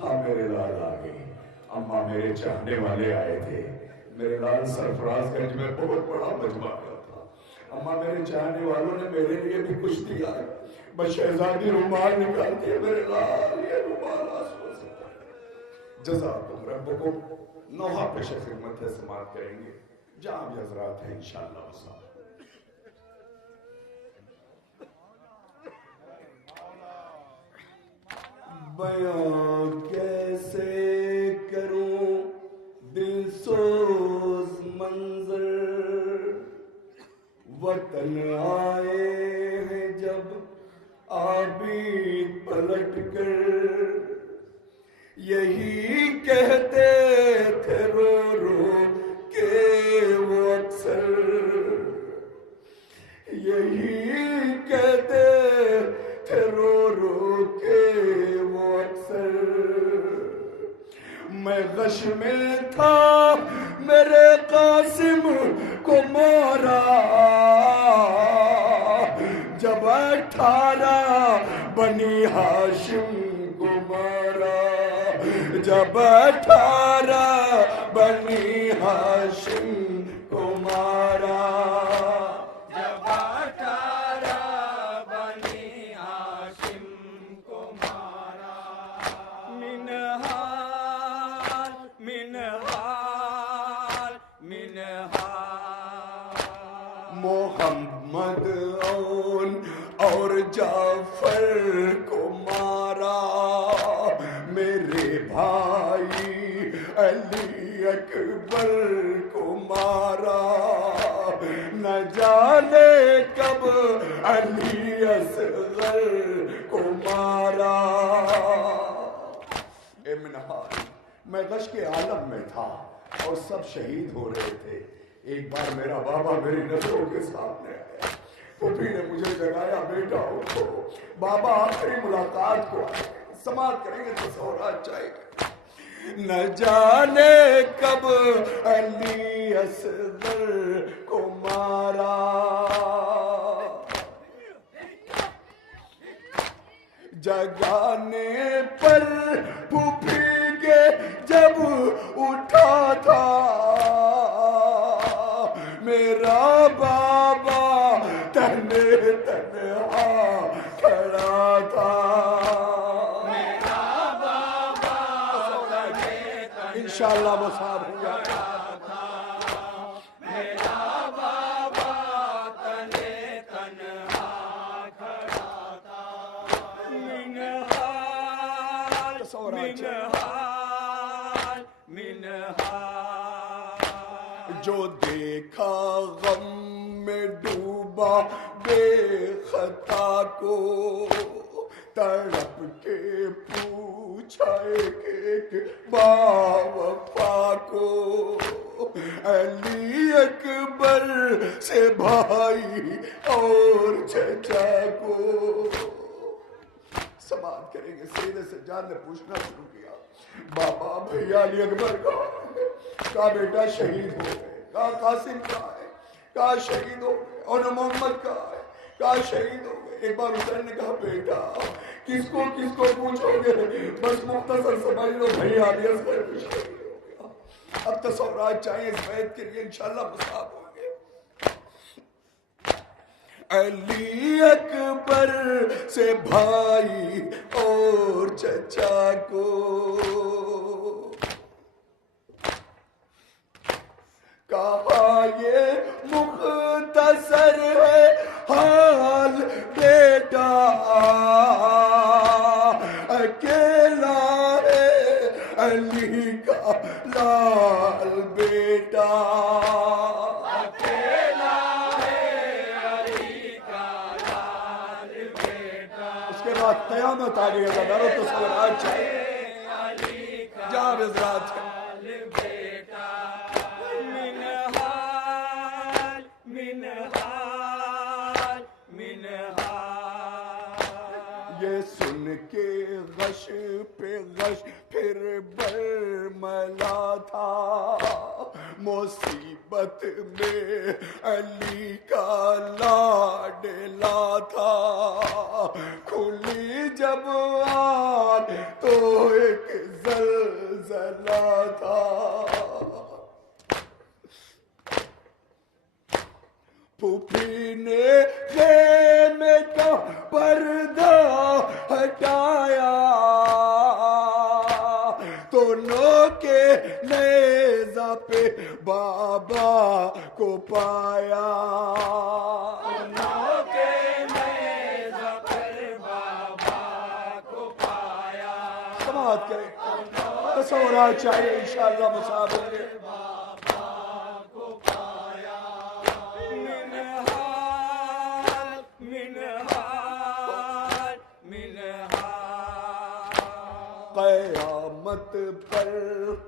ہاں میرے لال آ گئی. اماں میرے چاہنے والے آئے تھے. میرے لال سرفراز گنج میں بہت بڑا مجمع تھا. اماں میرے چاہنے والوں نے میرے لیے بھی کچھ دیا ہے. بس شہزادی رومال نکالتی ہے. میرے لال یہ رومال آنسو سے جزاکم ربکم. نوحہ پیش خدمت ہے سماعت کریں گے. جہاں بھی حضرات ہیں انشاءاللہ وصال. بیان کیسے کروں دل سوز منظر, وطن آئے ہیں جب عابد پلٹ کر, یہی کہتے تھے رو رو کہ وہ اکثر, یہی کہتے تھے رو رو کہ وہ اکثر. میں غش میں تھا میرے قاسم کو مارا, جب 18 بنی ہاشم کو مارا, جب 18 بنی ہاشم کو مارا, جب 18 بنی ہاشم کو مارا. منہال منہال منہال محمد اور جعفر کو مارا, میرے بھائی علی اکبر کو مارا, نہ جانے کب علی اصغر کو مارا. اے منہال, میں غش کے عالم میں تھا اور سب شہید ہو رہے تھے. ایک بار میرا بابا میری نظروں کے سامنے آیا. پھوپھی نے مجھے جگایا, بیٹا اٹھو, بابا آخری ملاقات کو آئے. سماعت کریں گے تو تصورات چاہیے. نہ جانے کب علی اصغر کو مارا, جگانے پر پھوپھی کے جب اٹھا تھا, میرا بابا تنے تنہا کھڑا تھا. میرا بابا تنے تنہا انشاءاللہ وہ صاحب ہوں گا. میرا بابا تنے تنہا کھڑا تھا. منہال منہال منہال جو دیکھا غم میں ڈوبا بے خطا کو, تڑپ کے پوچھا ایک با وفا کو, علی اکبر سے بھائی اور چچا کو. سماعت کریں گے. سیدھے سے جان نے پوچھنا شروع کیا, بابا بھیا علی اکبر کہا بیٹا شہید ہو گئے, کہا قاسم کہاں ہے, کہا شہید ہو گئے, اور محمد کہاں ہے, کہا شہید ہو گئے. ایک بار حسین نے کہا بیٹا کس کو پوچھو گے, بس مختصر سمجھ لو بھائی علی اصغر بھی شہید ہو گیا. اب تصورات چاہیے اس بیت کے لیے انشاءاللہ مصاب ہوں گے. علی اکبر سے بھائی اور چچا کو کہا یہ مختصر ہے حال بیٹا, اکیلا ہے علی کا لال بیٹا, اکیلا ہے علی کا لال بیٹا. اس کے بعد قیامت آ گئی. اگر ڈرو تو سوالات چاہیے علی کا جہاں حضرات ہیں. لال بیٹا. منہال منہال منہال یہ سن کے غش پہ غش پھر برملا تھا, مصیبت میں علی کا لاڈلا تھا. کھلی جب آنکھ تو ایک چلا تھا، پھوپھی نے خیمے کا پردہ ہٹایا تو نوکے نیزہ پہ بابا کو پایا، نوکے نیزہ پر بابا کو پایا، سماعت کریں تصورات چاہیے انشاءاللہ مصاب ہوں گے. بابا کو پایا، منہال منہال منہال، قیامت پر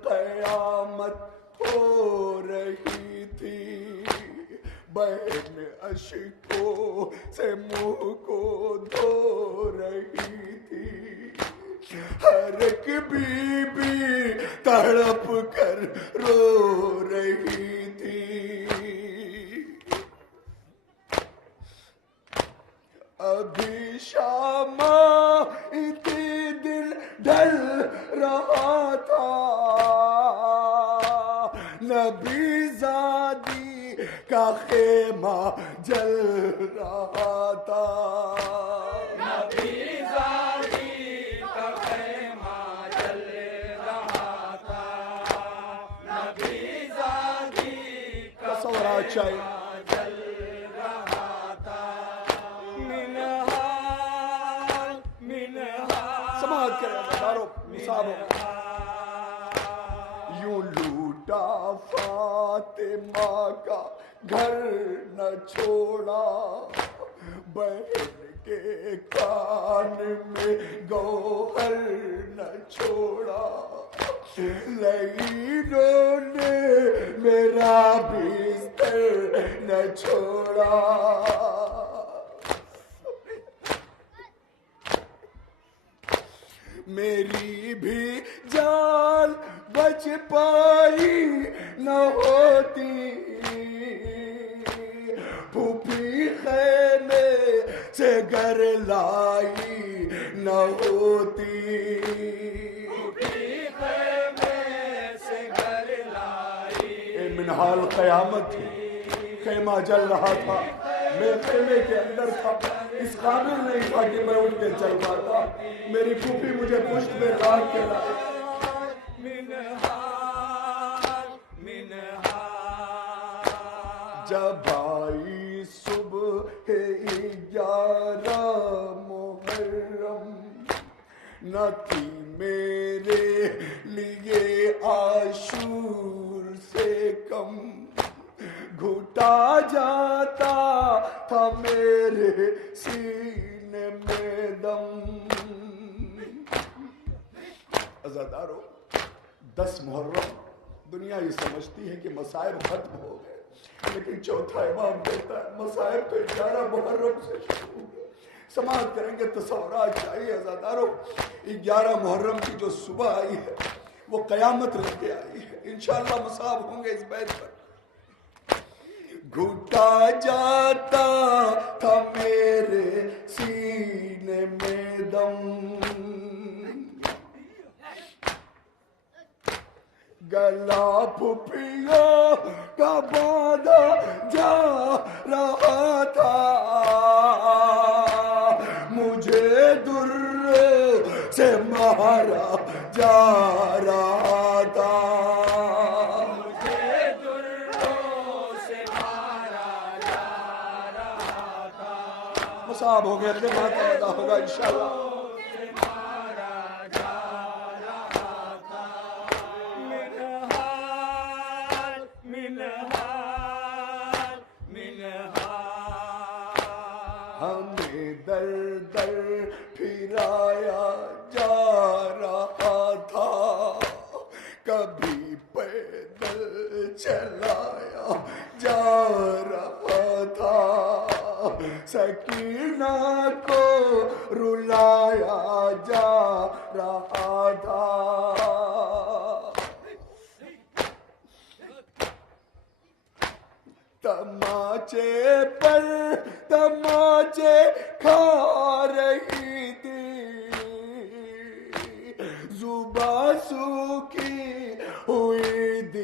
قیامت ہو رہی تھی، بہن اشکوں سے منہ کو دھو رہی تھی، ہر ایک بی بی تڑپ کر رو رہی تھی، ابھی شام اتنی دن ڈھل رہا تھا، نبی زادی کا خیمہ جل رہا تھا، نبی زادی کا خیمہ جل رہا تھا، نبی زادی کا تصورات چاہیے. جل رہا تھا، منہال منہال، سماعت کریں ہزاروں مصاب ہوں. یوں لوٹا فاطمہ کا گھر نہ چھوڑا، بہن کے کان میں گوہر نہ چھوڑا، لعینوں نے میرا بستر نہ چھوڑا، میری بھی جان بچ پائی نہ ہوتی، پھوپھی خیمے سے گھر لائی نہ ہوتی، خیمے سے گھر لائی، اے منہال قیامت تھی، خیمہ جل رہا تھا، میں خیمے کے اندر تھا، اس قابل نہیں تھا کہ میں اٹھ کے چل پاتا، میری پھوپھی مجھے پشت میں رکھ کے لائی، منہال منہال، جب آئی صبح 11 محرم، نہ تھی میرے لیے عاشور سے کم، گھٹا جاتا تھا میرے سینے میں دم، عزادارو 10 محرم دنیا یہ سمجھتی ہے کہ مصائب ختم ہو گئے، لیکن چوتھا امام کہتا ہے مصائب تو 11 محرم سے شروع ہوئے. سماعت کریں گے تصورات چاہیے عزادارو. 11 محرم کی جو صبح آئی ہے وہ قیامت لے کے آئی ہے، انشاءاللہ مصاب ہوں گے اس بیت پر. گھٹا جاتا تھا میرے سینے میں دم، گلا پھوپھیوں کا باندھا جا رہا تھا، مجھے در سے مارا جا رہا تھا، مجھے دروں سے مارا جا رہا تھا، مصاب ہو گئے اگلے بات پیدا ہوگا انشاءاللہ. ہمیں در در پھرایا جا رہا تھا، کبھی پیدل چلایا جا رہا تھا، سکینہ کو رلایا جا رہا تھا، تماچے پر تماچے کھا رہی تھی، زباں سوکھی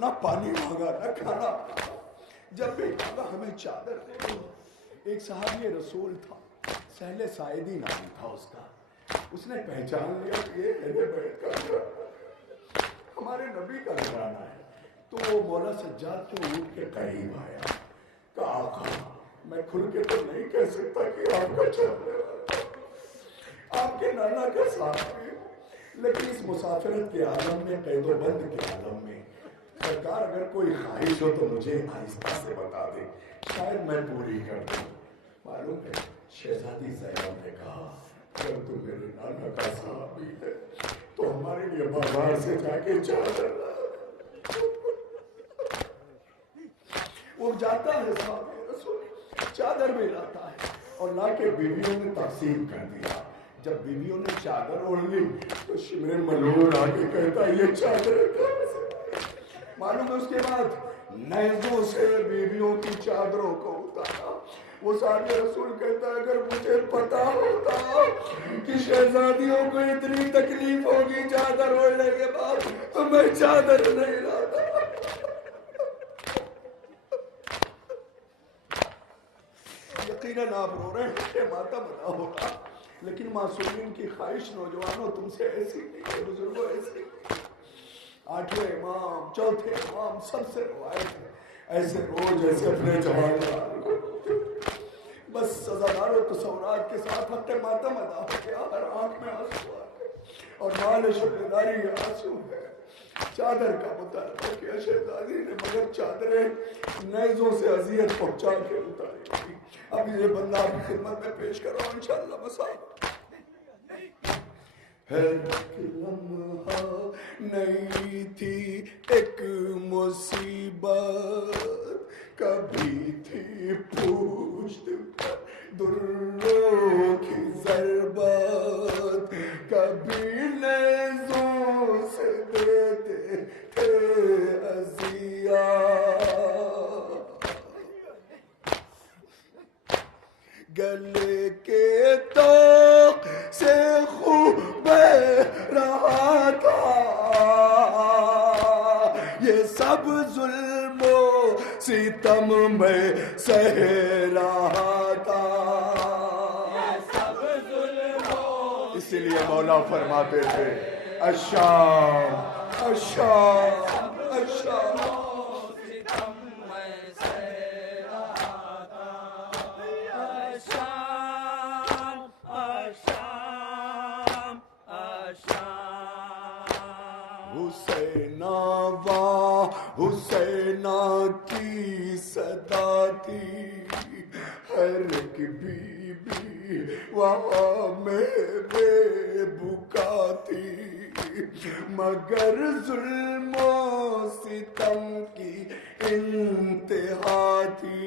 نہ پانی مانگا نہ کھانا مانگا، جب بھی کہا ہمیں چادر دے دو۔ ایک صحابی رسول تھا، سہل ساعدی نام تھا اس کا، اس نے پہچان لیا کہ یہ اہل بیت کا گھرانہ، ہمارے نبی کا گھرانہ ہے، تو وہ مولا سجاد کو اٹھ کے قریب آیا، کہا آقا میں کھل کے تو نہیں کہہ سکتا کہ آپ کا چلنے والا، آپ کے نانا کا ساتھ ہے، لیکن اس مسافرت کے عالم میں، قید و بند کے عالم میں سرکار اگر کوئی خواہش ہو تو مجھے آہستہ سے بتا دے، شاید میں پوری کر دوں۔ معلوم ہے شہزادی زینب نے کہا اگر تم میرے نانا کا صحابی ہے تو ہمارے لیے بازار سے جا کے چادر لا۔ وہ جاتا ہے صحابی رسول، چادر بھی لاتا ہے اور لا کے بیویوں نے تقسیم کر دیا۔ جب بیویوں نے چادر اوڑھ لی تو شمر ملعون آ کے کہتا ہے یہ چادر کہاں سے؟ معلوم ہے اس کے بعد نیزوں سے بیویوں کی چادروں کو اتارا۔ وہ صحابی رسول کہتا ہے اگر مجھے پتا ہوتا کہ شہزادیوں کو اتنی تکلیف ہوگی چادر اوڑھنے کے بعد تو میں چادر نہیں لاتا۔ یقیناً آپ رو رہے ہیں کہ ماتم ادا ہوگا، لیکن معصومین کی خواہش نوجوانوں تم سے ایسی نہیں ہے، بزرگوں ایسی نہیں۔ آٹھویں امام، چوتھے امام سب سے روایت ہے، ایسے رو جیسے اپنے جوان کو، بس سزادار و تصورات کے ساتھ حق ماتم ادا ہو گیا، ہر آنکھ میں آنسو آ گئے اور مال شکرداری آنسو ہے۔ چادر کا مطالبہ کیا شہزادی نے، مگر چادریں نیزوں سے اذیت پہنچا کے اتاری گئی۔ اب یہ بندہ آپ کی خدمت میں پیش کرو انشاءاللہ مساء۔ ہر لمحہ نئی تھی ایک مصیبت، کبھی تھی پوشت پر دروں کی ضربت، کبھی نیزوں سے دیتے تھے اذیت، گلے کے توق سے خون بہ رہا تھا، یہ سب ظلم و ستم میں سہ رہا تھا، یہ سب ظلم و، اسی لیے مولا فرماتے تھے الشام الشام الشام، حسینہ کی صدا تھی، ہر ایک بی بی وہاں میں بے بکا تھی، مگر ظلم و ستم کی انتہا تھی،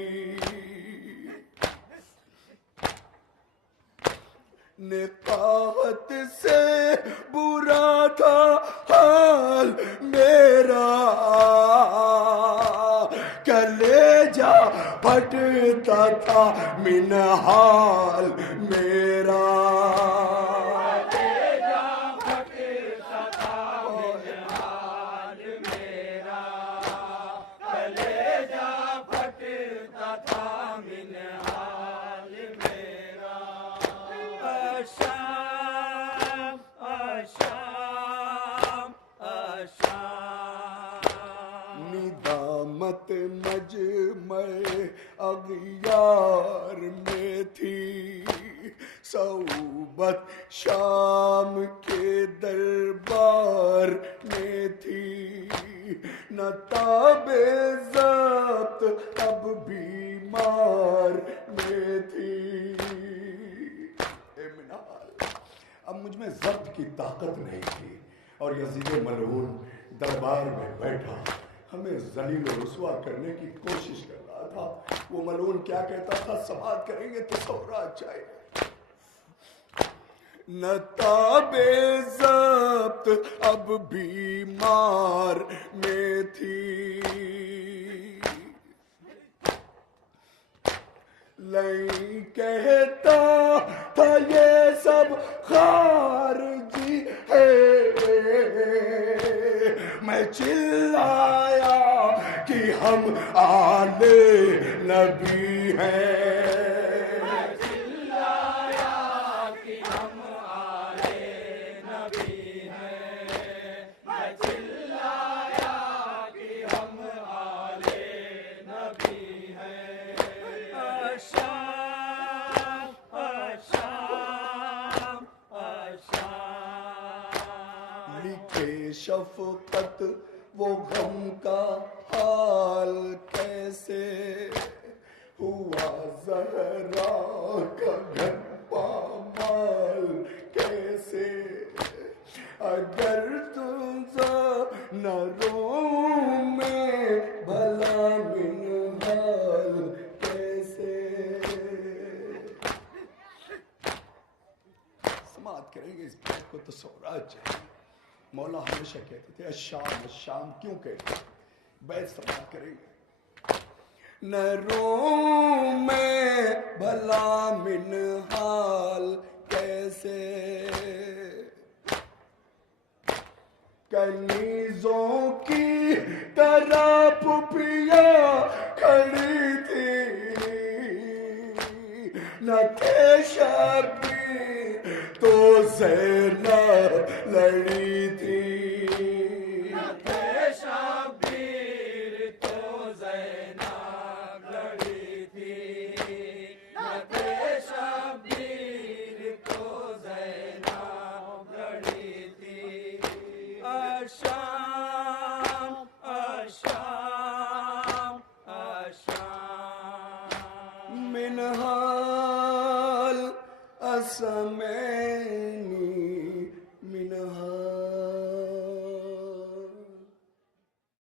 نقاہت سے برا تھا حال میرا، کلیجہ پھٹتا تھا منحال میرا، کلیجہ پھٹتا تھا منحال میرا، کلیجہ پھٹتا تھا منحال میرا، آشام آشام آشام، ندامت مجمع اغیار میں تھی، صحبت شام کے دربار میں تھی، نہ تاب ضبط اب بیمار میں تھی، اب مجھ میں ضبط کی طاقت نہیں تھی، اور یزید ملعون دربار میں بیٹھا ہمیں ذلیل و رسوا کرنے کی کوشش کر رہا تھا۔ وہ ملعون کیا کہتا تھا سماعت کریں گے تصورات چاہیے، نہ تاب ضبط اب بیمار میں تھی، نہیں کہتا تھا یہ سب خارجی ہے، میں چلایا ہم آلے نبی ہیں چلایا کہ ہم آلے نبی ہیں میں چلایا کہ ہم آلے نبی ہیں آشام آشام آشام لکھے شفقت وہ غم کا حال کیسے ہوا زہرا کا گھر پامال کیسے اگر تم نہ رو میں بھلا منحال کیسے سماعت کریں گے اس بات کو تو سوراج ہے مولا ہمیشہ کہتے تھے الشام الشام کیوں کہتے ہیں بیت سماعت کریں گے نہ رو میں بھلا منحال کیسے کنیزوں کی طرح پھپھیاں کھڑی تھی نہ تھے شبیر تو زینب لڑی